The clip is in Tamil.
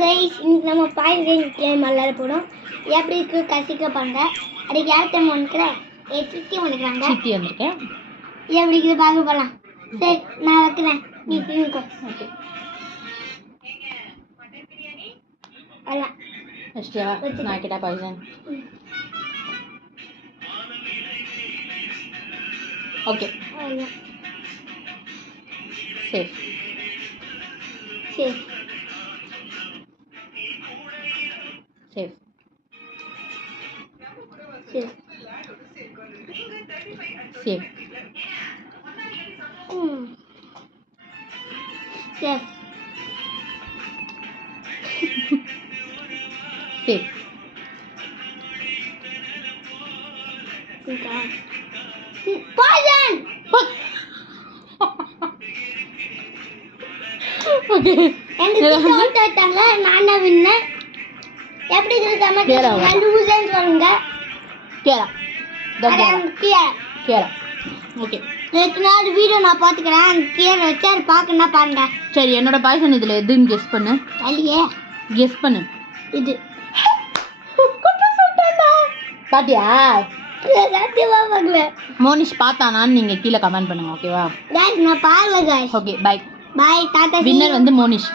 கைஸ், இன்னைக்கு நம்ம பாயிண்ட் கேம் விளையாட போறோம். எப்படி இருக்கு கசிக்க பாருங்க. அதுக்கு யார்கிட்ட வந்துக்கிறேன்? சித்தி வந்துக்கிறாங்க. சித்தி வந்திருக்கேன். எப்படி இருக்குது பார்க்க போகலாம். சரி, நான் வைக்கிறேன், நீ தீர்க்கோ. ஓகே, வரலாம். வச்சிட்டியா? நான் கிட்ட பாய்சன். Okay, safe. சரி, சேஃப். சரி, சேஃப். சரி, சேஃப். பாய்சன். ஓகே, எங்க கிட்ட ஓட்டு வச்சாங்க, நான் தான் வின்னேன். எப்படி இருக்குது கமெண்ட் ரெண்டு ஊசன் சொல்லுங்க. கேரா கீழே கேரா. ஓகே, நேற்று நாள் வீடியோ நான் பார்த்துக்கிறேன். அந்த கீழே வச்சு அது பார்க்கணும்னா பாருங்க. சரி, என்னோட பாய்சன் இதில் எதுன்னு கெஸ் பண்ணு. இல்லையே, கெஸ் பண்ணு. இது பாத்தியா? சத்தியமா பார்க்கல. மோனிஷ் பார்த்தானான்னு நீங்கள் கீழே கமெண்ட் பண்ணுங்க. ஓகேவா? நான் பார்க்கல guys. Okay, bye. Bye, ta ta. Winner வந்து மோனிஷ்.